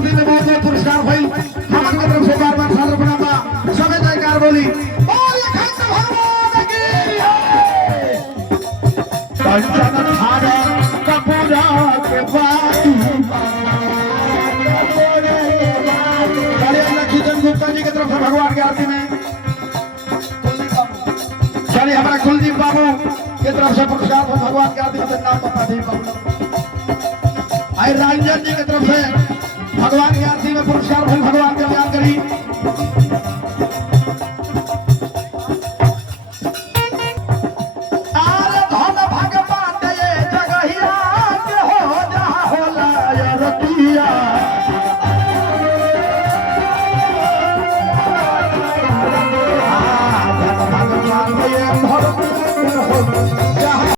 आरती में बहुत बहुत पुरस्कार भाई हमन की तरफ से बार-बार सादर प्रणाम बा सबे जयकार बोली बोल खंड भगवान की कंचन धारा कपूरा के बाती चलिए लक्ष्मीचंद गुप्ता जी की तरफ से भगवान की आरती में चलिए हमारा कुलदीप बाबू की तरफ से पुरस्कार भगवान की आरती में नाम बता दी बाबू रंजन जी की तरफ से भगवान की आरती में पुरस्कार भगवान के बयान करी